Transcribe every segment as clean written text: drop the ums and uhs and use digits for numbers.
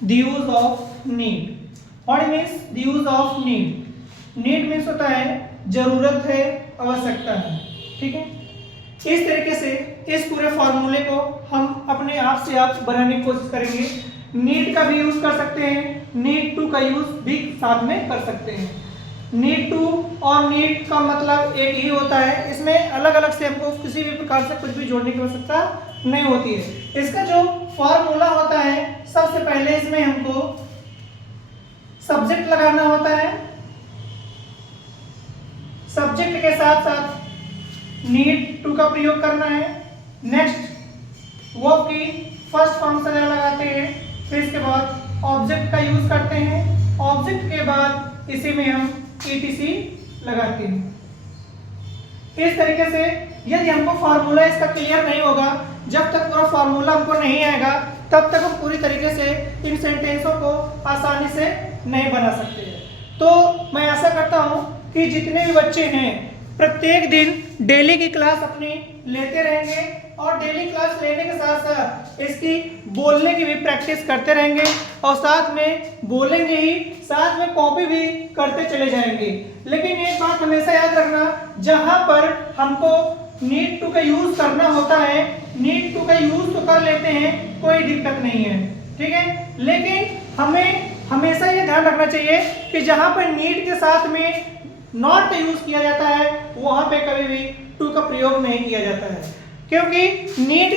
The use of need. What means the use of need? Need means होता है जरूरत है, आवश्यकता है, ठीक है। इस तरीके से इस पूरे फॉर्मूले को हम अपने आप से आप बनाने की कोशिश करेंगे। नीड का भी यूज कर सकते हैं, नीड टू का यूज भी साथ में कर सकते हैं। नीड टू और नीड का मतलब एक ही होता है, इसमें अलग अलग से हमको किसी भी प्रकार से कुछ भी जोड़ने की आवश्यकता नहीं होती है। इसका जो फॉर्मूला होता है, सबसे पहले इसमें हमको सब्जेक्ट लगाना होता है, सब्जेक्ट के साथ साथ नीड टू का प्रयोग करना है। नेक्स्ट वर्ब की फर्स्ट फॉर्म से लगाते हैं, फिर इसके बाद ऑब्जेक्ट का यूज करते हैं, ऑब्जेक्ट के बाद इसी में हम ईटीसी लगाते हैं। इस तरीके से यदि हमको फार्मूला इसका क्लियर नहीं होगा, जब तक पूरा फार्मूला हमको नहीं आएगा तब तक हम पूरी तरीके से इन सेंटेंसों को आसानी से नहीं बना सकते। तो मैं आशा करता हूं कि जितने भी बच्चे हैं प्रत्येक दिन डेली की क्लास अपनी लेते रहेंगे और डेली क्लास लेने के साथ साथ इसकी बोलने की भी प्रैक्टिस करते रहेंगे और साथ में बोलेंगे ही, साथ में कॉपी भी करते चले जाएंगे। लेकिन एक बात हमेशा याद रखना, जहां पर हमको नीड टू का यूज करना होता है, नीड टू का यूज तो कर लेते हैं, कोई दिक्कत नहीं है, ठीक है। लेकिन हमें हमेशा ये ध्यान रखना चाहिए कि जहां पर नीड के साथ में नॉट का यूज किया जाता है, वहां पे कभी भी टू का प्रयोग नहीं किया जाता है, क्योंकि नीड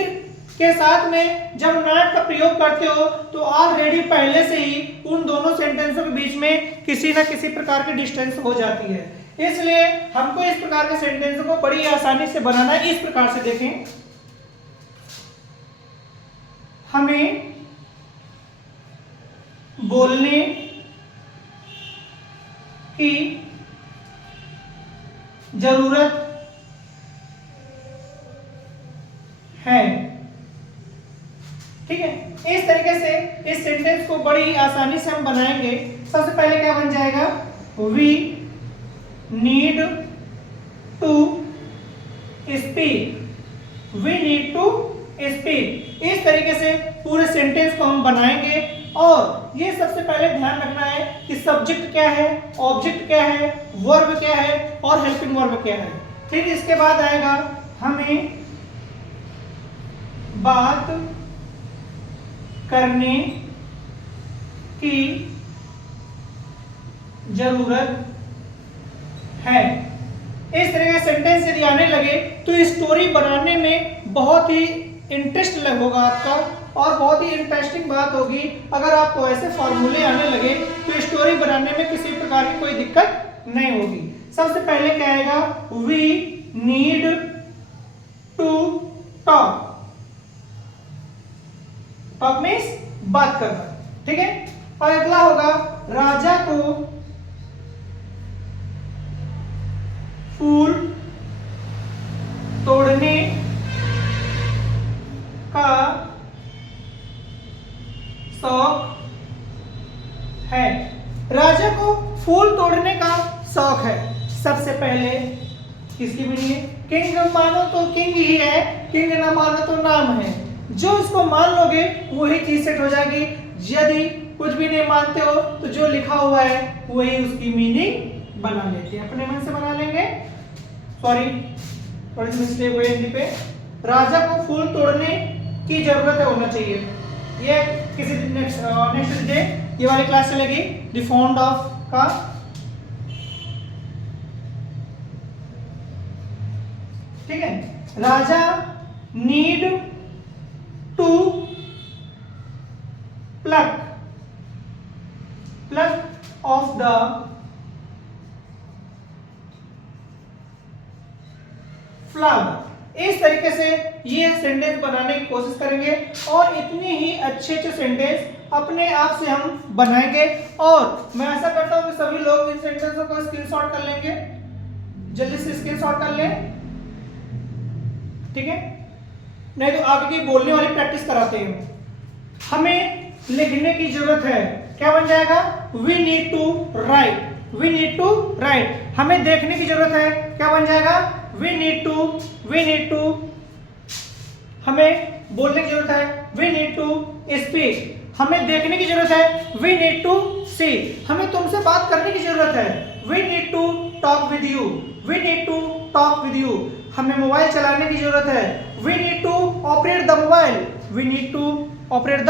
के साथ में जब नॉट का प्रयोग करते हो तो ऑलरेडी पहले से ही उन दोनों सेंटेंसों के बीच में किसी ना किसी प्रकार की डिस्टेंस हो जाती है। इसलिए हमको इस प्रकार के सेंटेंसों को बड़ी आसानी से बनाना है। इस प्रकार से देखें, हमें बोलने की जरूरत है, ठीक है। इस तरीके से इस सेंटेंस को बड़ी आसानी से हम बनाएंगे। सबसे पहले क्या बन जाएगा, we need to speak, we need to speak. इस तरीके से पूरे सेंटेंस को हम बनाएंगे और ये सबसे पहले ध्यान रखना है कि सब्जेक्ट क्या है, ऑब्जेक्ट क्या है, वर्ब क्या है और हेल्पिंग वर्ब क्या है। फिर इसके बाद आएगा हमें बात करने की जरूरत है। इस तरह के सेंटेंस यदि आने लगे तो स्टोरी बनाने में बहुत ही इंटरेस्ट होगा आपका और बहुत ही इंटरेस्टिंग बात होगी। अगर आपको ऐसे फॉर्मूले आने लगे तो स्टोरी बनाने में किसी प्रकार की कोई दिक्कत नहीं होगी। सबसे पहले क्या आएगा, we need to talk, talk means बात करना, ठीक है। और अगला होगा राजा को फूल तोड़ने का शौक है, राजा को फूल तोड़ने का शौक है। सबसे पहले किसकी बनी है, किंग मानो तो किंग ही है, किंग ना मानो तो नाम है। जो इसको मान लोगे वही चीज सेट हो जाएगी। यदि कुछ भी नहीं मानते हो तो जो लिखा हुआ है वही उसकी मीनिंग बना लेते हैं, अपने मन से बना लेंगे। सॉरी, थोड़ी सी मिस्टेक हुई हिंदी पे। राजा को फूल तोड़ने की जरूरत है होना चाहिए। ये किसी नेक्स्ट डे ये वाली क्लास चलेगी, द फाउंड ऑफ का। ठीक है, Raja need to pluck off the flower. इस तरीके से ये सेंटेंस बनाने की कोशिश करेंगे और इतने ही अच्छे सेंटेंस अपने आप से हम बनाएंगे। और मैं ऐसा करता हूं कि सभी लोग इन सेंटेंसों को स्क्रीनशॉट कर लेंगे, जल्दी से स्क्रीनशॉट कर लें, ठीक है। नहीं तो आगे की बोलने वाली प्रैक्टिस कराते हैं। हमें लिखने की जरूरत है, क्या बन जाएगा, we need to write, we need to write. हमें देखने की जरूरत है, क्या बन जाएगा, वी नीड टू। हमें बोलने की जरूरत है, वी नीड टू स्पीक। हमें देखने की जरूरत है, वी नीड टू सी। हमें तुमसे बात करने की जरूरत है, we need to talk with you, we need to talk with you. हमें मोबाइल चलाने की जरूरत है, we need to operate the mobile, we need to operate the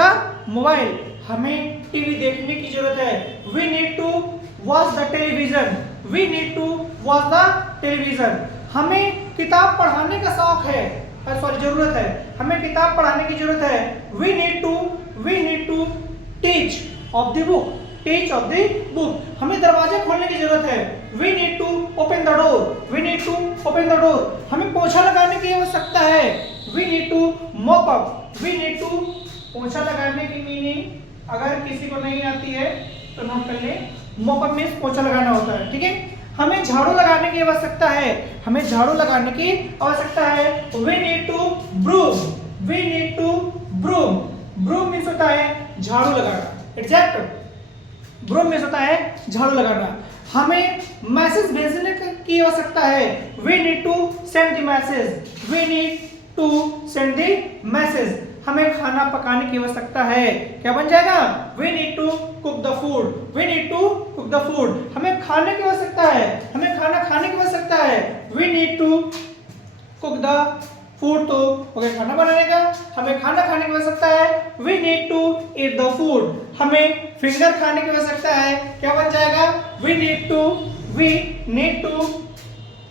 mobile. हमें टीवी देखने की जरूरत है, we need to watch the television, we need to watch the television. हमें किताब पढ़ाने का शौक है, सॉरी जरूरत है, हमें किताब पढ़ाने की जरूरत है, we need to teach of the book, teach of the book. हमें दरवाजा खोलने की जरूरत है, we need to open the door, we need to open the door. हमें पोछा लगाने की आवश्यकता है, we need to mop up, we need to. पोछा लगाने की मीनिंग अगर किसी को नहीं आती है तो नोट कर ले, मॉप अप मींस पोछा लगाना होता है, ठीक है। हमें झाड़ू लगाने की आवश्यकता है, हमें झाड़ू लगाने की आवश्यकता है, we need to broom, we need to broom. Broom means होता है झाड़ू लगाना, एग्जैक्ट। ब्रूम मींस होता है झाड़ू लगाना। हमें मैसेज भेजने की आवश्यकता है, we need to send the message, we need to send the message. हमें खाना पकाने की आवश्यकता है, क्या बन जाएगा, we need to cook the food, we need to cook the food. हमें खाने की आवश्यकता है, हमें खाना खाने की आवश्यकता है, we need to cook the food. तो हो गया खाना बनाने का। हमें खाना खाने की आवश्यकता है, we need to eat the food. हमें फिंगर खाने की आवश्यकता है, क्या बन जाएगा, we need to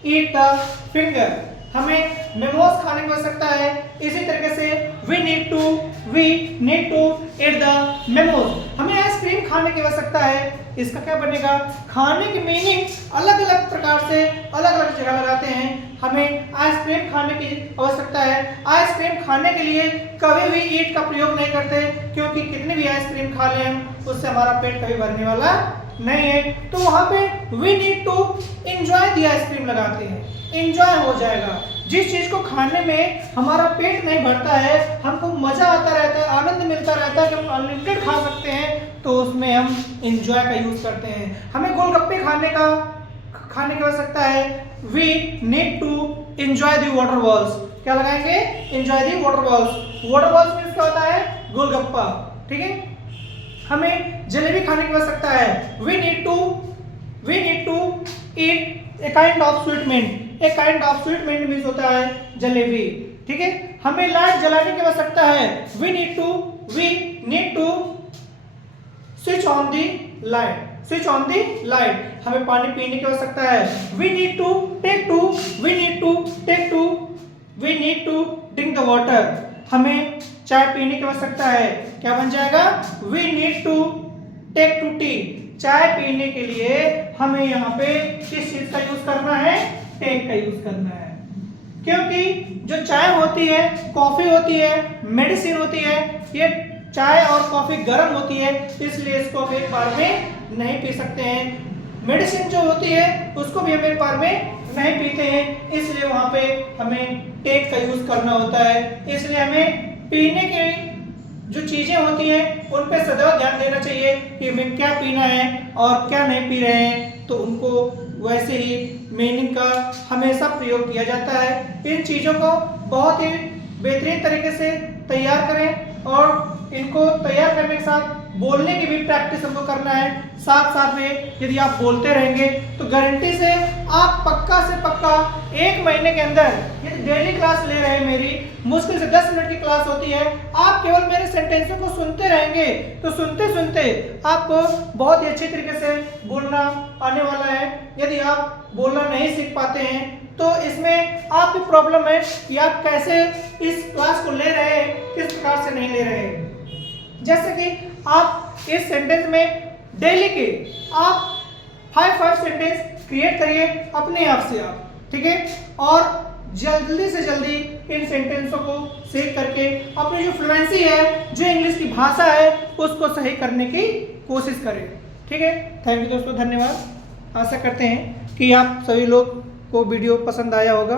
eat the finger. हमें मेमोज खाने की आवश्यकता है, इसी तरीके से we need to eat the momos. हमें आइसक्रीम खाने की आवश्यकता है, इसका क्या बनेगा, खाने की मीनिंग अलग अलग प्रकार से अलग अलग जगह लगाते हैं। हमें आइसक्रीम खाने की आवश्यकता है, आइसक्रीम खाने के लिए कभी भी ईट का प्रयोग नहीं करते, क्योंकि कितनी भी आइसक्रीम खा लें हम, उससे हमारा पेट कभी भरने वाला नहीं है। तो वहां पे we need to enjoy the ice cream लगाते हैं, एंजॉय हो जाएगा। जिस चीज को खाने में हमारा पेट नहीं भरता है, हमको मजा आता रहता है, आनंद मिलता रहता है कि हम अनलिमिटेड खा सकते हैं, तो उसमें हम एंजॉय का यूज करते हैं। हमें गोलगप्पे खाने की आवश्यकता है, we need to enjoy the water balls. क्या लगाएंगे, enjoy the water balls. Water balls means क्या होता है, गोलगप्पा, ठीक है। हमें जलेबी खाने की आवश्यकता है, we need to eat a kind of sweetmeat. A kind of sweetmeat means होता है जलेबी, ठीक है। हमें लाइट जलाने की आवश्यकता है, we need to switch on the light, switch on the light. हमें पानी पीने की आवश्यकता है, we need to drink the water. हमें चाय पीने की आवश्यकता है, क्या बन जाएगा, we need to take to tea. चाय पीने के लिए हमें यहाँ पे किस चीज का यूज करना है, टेक का यूज करना है, क्योंकि जो चाय होती है, कॉफी होती है, मेडिसिन होती है, ये चाय और कॉफी गर्म होती है, इसलिए इसको हम एक बार में नहीं पी सकते हैं। मेडिसिन जो होती है उसको भी हम एक बार में नहीं पीते हैं, इसलिए वहां पे हमें टेक का यूज करना होता है। इसलिए हमें पीने की जो चीजें होती हैं उन पे सदैव ध्यान देना चाहिए कि हमें क्या पीना है और क्या नहीं पी रहे हैं, तो उनको वैसे ही मीनिंग का हमेशा प्रयोग किया जाता है। इन चीज़ों को बहुत ही बेहतरीन तरीके से तैयार करें और इनको तैयार करने के साथ बोलने की भी प्रैक्टिस हमको करना है। साथ साथ में यदि आप बोलते रहेंगे तो गारंटी से आप पक्का से पक्का 1 महीने के अंदर, यदि डेली क्लास ले रहे हैं मेरी, मुश्किल से 10 मिनट की क्लास होती है, आप केवल मेरे सेंटेंसों को सुनते रहेंगे तो सुनते सुनते आपको बहुत ही अच्छी तरीके से बोलना आने वाला है। यदि आप बोलना नहीं सीख पाते हैं तो इसमें आपकी प्रॉब्लम है कि आप कैसे इस क्लास को ले रहे हैं, किस प्रकार से नहीं ले रहे हैं। जैसे कि आप इस सेंटेंस में डेली के आप 5 सेंटेंस क्रिएट करिए अपने आप से आप, ठीक है, और जल्दी से जल्दी इन सेंटेंसों को सीख करके अपनी जो फ्लुएंसी है, जो इंग्लिश की भाषा है, उसको सही करने की कोशिश करें, ठीक है। थैंक यू दोस्तों, धन्यवाद। आशा करते हैं कि आप सभी लोग को वीडियो पसंद आया होगा।